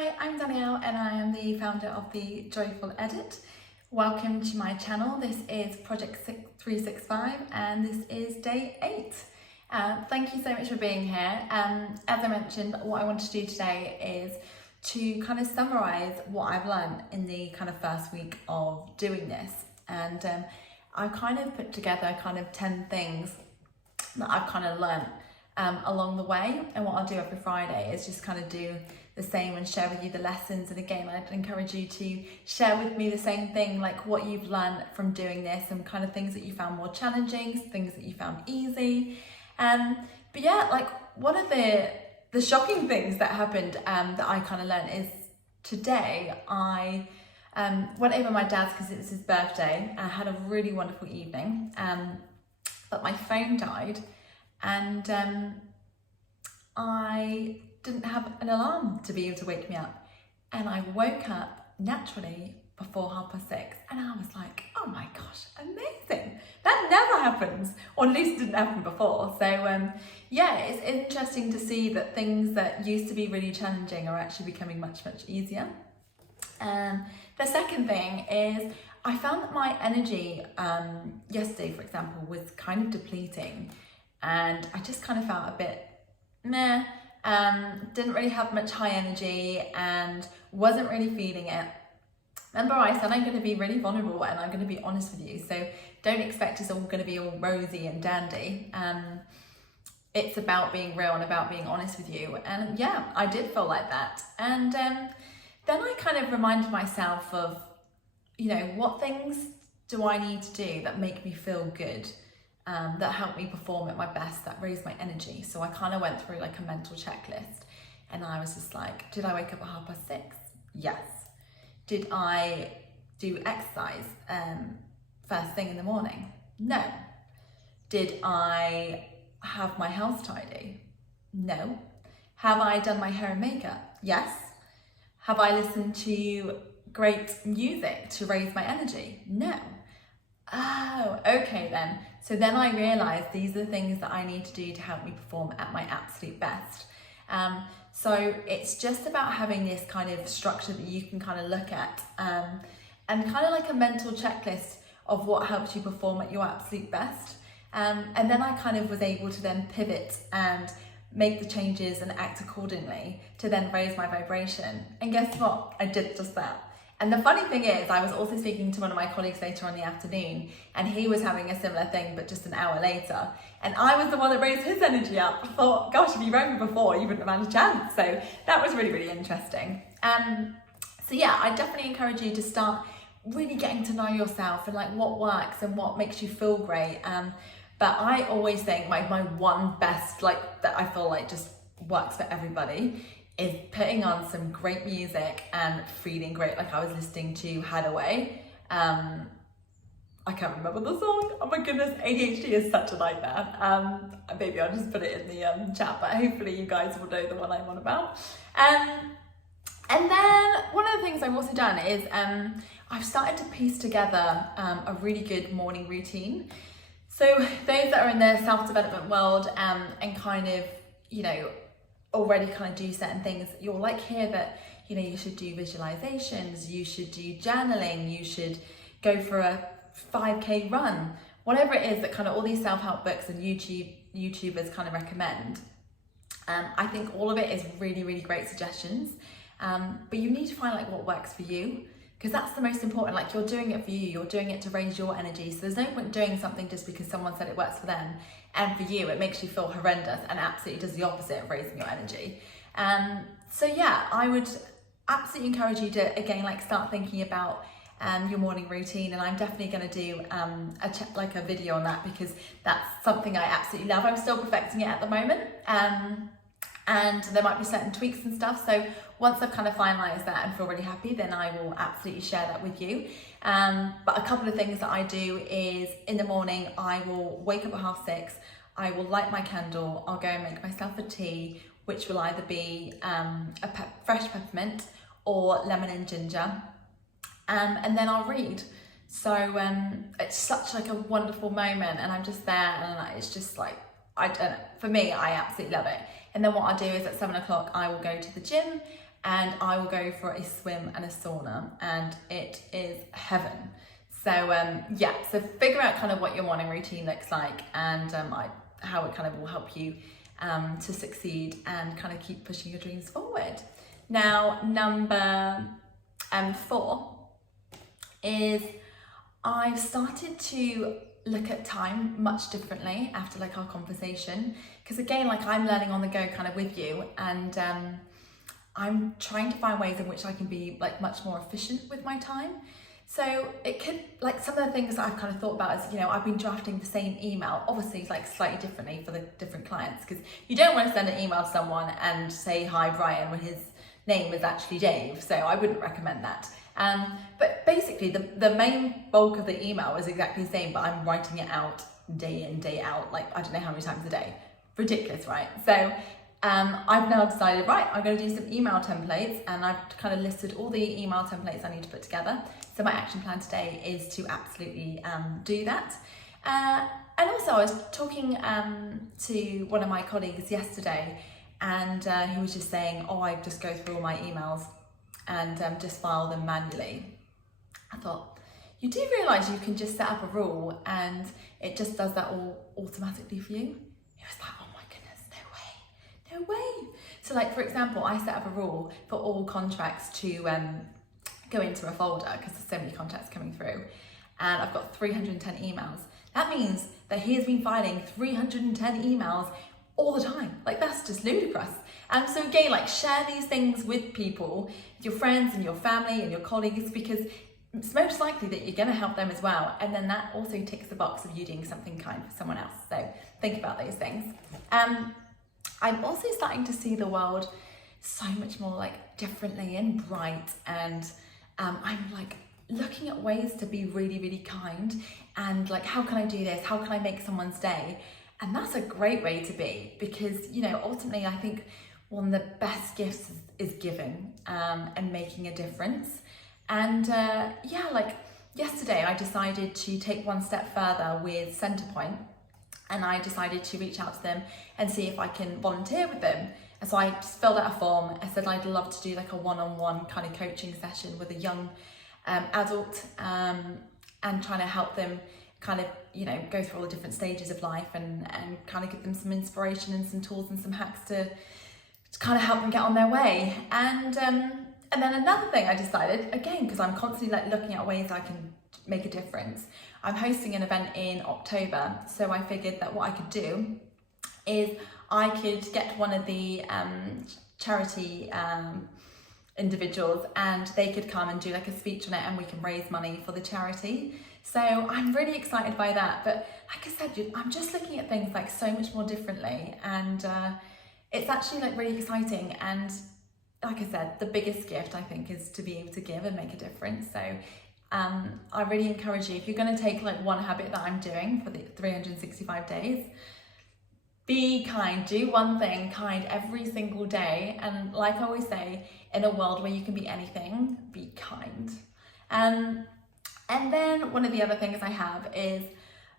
Hi, I'm Danielle and I am the founder of the Joyful Edit. Welcome to my channel. This is Project 365 and this is day 8. Thank you so much for being here. As I mentioned, what I want to do today is to kind of summarise what I've learned in the kind of first week of doing this. And I've kind of put together kind of 10 things that I've kind of learned along the way, and what I'll do every Friday is just kind of do the same and share with you the lessons. And again, I'd encourage you to share with me the same thing, like what you've learned from doing this and kind of things that you found more challenging, things that you found easy. But yeah, like one of the shocking things that happened that I kind of learned is today I went over my dad's because it was his birthday. I had a really wonderful evening, but my phone died. And I didn't have an alarm to be able to wake me up. And I woke up naturally before 6:30. And I was like, oh my gosh, amazing. That never happens, or at least didn't happen before. So yeah, it's interesting to see that things that used to be really challenging are actually becoming much, much easier. The second thing is I found that my energy yesterday, for example, was kind of depleting. And I just kind of felt a bit meh, didn't really have much high energy and wasn't really feeling it. Remember, I said I'm going to be really vulnerable and I'm going to be honest with you, so don't expect it's all going to be all rosy and dandy. It's about being real and about being honest with you, and yeah, I did feel like that. And then I kind of reminded myself of, you know, what things do I need to do that make me feel good, that help me perform at my best, that raise my energy. So I kind of went through like a mental checklist, and I was just like, did I wake up at 6:30? Yes. Did I do exercise first thing in the morning? No. Did I have my house tidy? No. Have I done my hair and makeup? Yes. Have I listened to great music to raise my energy? No. Oh, okay then. So then I realised these are the things that I need to do to help me perform at my absolute best. So it's just about having this kind of structure that you can kind of look at, and kind of like a mental checklist of what helps you perform at your absolute best. And then I kind of was able to then pivot and make the changes and act accordingly to then raise my vibration. And guess what? I did just that. And the funny thing is, I was also speaking to one of my colleagues later on in the afternoon, and he was having a similar thing, but just an hour later. And I was the one that raised his energy up. I thought, gosh, if you rang me before, you wouldn't have had a chance. So that was really, really interesting. So yeah, I definitely encourage you to start really getting to know yourself and like what works and what makes you feel great. But I always think my one best, like that I feel like just works for everybody, is putting on some great music and feeling great. Like I was listening to Hadaway. I can't remember the song. Oh my goodness, ADHD is such a nightmare. Maybe I'll just put it in the chat, but hopefully you guys will know the one I'm on about. And then one of the things I've also done is I've started to piece together a really good morning routine. So those that are in the self-development world and kind of, you know, already kind of do certain things, you'll like hear that, you know, you should do visualizations, you should do journaling, you should go for a 5K run, whatever it is that kind of all these self-help books and YouTubers kind of recommend. I think all of it is really, really great suggestions, but you need to find like what works for you, because that's the most important. Like you're doing it for you, you're doing it to raise your energy. So there's no point doing something just because someone said it works for them, and for you it makes you feel horrendous and absolutely does the opposite of raising your energy. So yeah, I would absolutely encourage you to again like start thinking about your morning routine, and I'm definitely going to do a video on that, because that's something I absolutely love. I'm still perfecting it at the moment, and there might be certain tweaks and stuff. So once I've kind of finalised that and feel really happy, then I will absolutely share that with you. But a couple of things that I do is in the morning, I will wake up at 6:30, I will light my candle, I'll go and make myself a tea, which will either be fresh peppermint or lemon and ginger, and then I'll read. So it's such like a wonderful moment, and I'm just there, and it's just like, I don't know, for me, I absolutely love it. And then what I'll do is at 7 o'clock, I will go to the gym, and I will go for a swim and a sauna, and it is heaven. So yeah, so figure out kind of what your morning routine looks like, and how it kind of will help you to succeed and kind of keep pushing your dreams forward. Now, number 4 is I've started to look at time much differently after like our conversation, because again, like I'm learning on the go kind of with you, and I'm trying to find ways in which I can be like much more efficient with my time. So it could, like some of the things that I've kind of thought about is, you know, I've been drafting the same email, obviously like slightly differently for the different clients, because you don't want to send an email to someone and say, hi Brian, when his name is actually Dave. So I wouldn't recommend that. But basically the main bulk of the email is exactly the same, but I'm writing it out day in, day out, like I don't know how many times a day. Ridiculous, right? So I've now decided, right, I'm going to do some email templates, and I've kind of listed all the email templates I need to put together. So my action plan today is to absolutely do that. And also I was talking to one of my colleagues yesterday, and he was just saying, oh, I just go through all my emails and just file them manually. I thought, you do realise you can just set up a rule and it just does that all automatically for you? It was like, oh my goodness, no way. So like, for example, I set up a rule for all contracts to go into a folder, because there's so many contracts coming through, and I've got 310 emails. That means that he has been filing 310 emails all the time. Like, that's just ludicrous. And so again, like, share these things with people, your friends and your family and your colleagues, because it's most likely that you're going to help them as well, and then that also ticks the box of you doing something kind for someone else. So think about those things. I'm also starting to see the world so much more like differently and bright, and I'm like looking at ways to be really, really kind, and like, how can I do this? How can I make someone's day? And that's a great way to be, because, you know, ultimately I think one of the best gifts is giving and making a difference. And yeah, like yesterday I decided to take one step further with Centrepoint, and I decided to reach out to them and see if I can volunteer with them. And so I just filled out a form. I said I'd love to do like a one-on-one kind of coaching session with a young adult, and trying to help them kind of, you know, go through all the different stages of life, and kind of give them some inspiration and some tools and some hacks to kind of help them get on their way. And then another thing I decided, again, because I'm constantly like looking at ways I can make a difference, I'm hosting an event in October. So I figured that what I could do is I could get one of the charity individuals, and they could come and do like a speech on it, and we can raise money for the charity. So I'm really excited by that. But like I said, I'm just looking at things like so much more differently, and it's actually like really exciting. And like I said, the biggest gift I think is to be able to give and make a difference. So I really encourage you, if you're going to take like one habit that I'm doing for the 365 days, be kind. Do one thing kind every single day. And like I always say, in a world where you can be anything, be kind. And then one of the other things I have is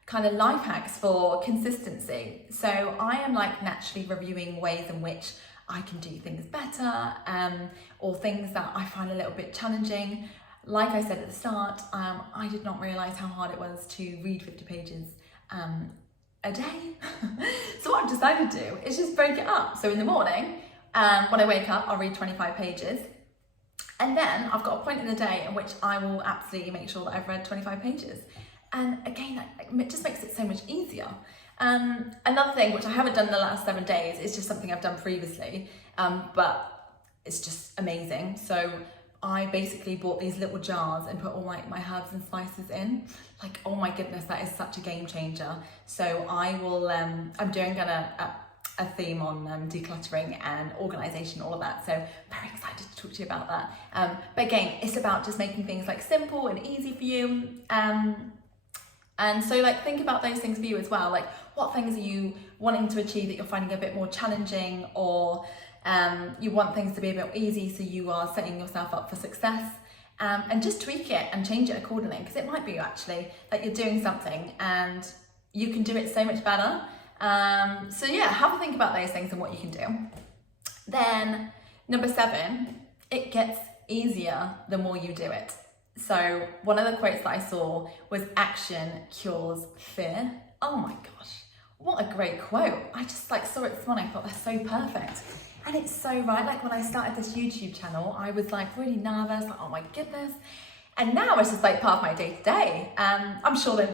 kind of life hacks for consistency. So I am like naturally reviewing ways in which I can do things better, or things that I find a little bit challenging. Like I said at the start, I did not realise how hard it was to read 50 pages a day. So what I've decided to do is just break it up. So in the morning, when I wake up, I'll read 25 pages. And then I've got a point in the day in which I will absolutely make sure that I've read 25 pages. And again, it just makes it so much easier. Another thing, which I haven't done in the last 7 days, is just something I've done previously, but it's just amazing. So I basically bought these little jars and put all my herbs and spices in. Like, oh my goodness, that is such a game changer. So I will, I'm doing a theme on decluttering and organisation, all of that. So very excited to talk to you about that. But again, it's about just making things like simple and easy for you. And so like, think about those things for you as well. Like, what things are you wanting to achieve that you're finding a bit more challenging, or you want things to be a bit easy, so you are setting yourself up for success, and just tweak it and change it accordingly, because it might be actually that you're doing something and you can do it so much better. So yeah, have a think about those things and what you can do. Then number 7 it gets easier the more you do it. So one of the quotes that I saw was action cures fear. Oh my gosh, what a great quote. I just like saw it this morning, I thought that's so perfect. And it's so right, like when I started this YouTube channel, I was like really nervous, like oh my goodness. And now it's just like part of my day to day. I'm sure that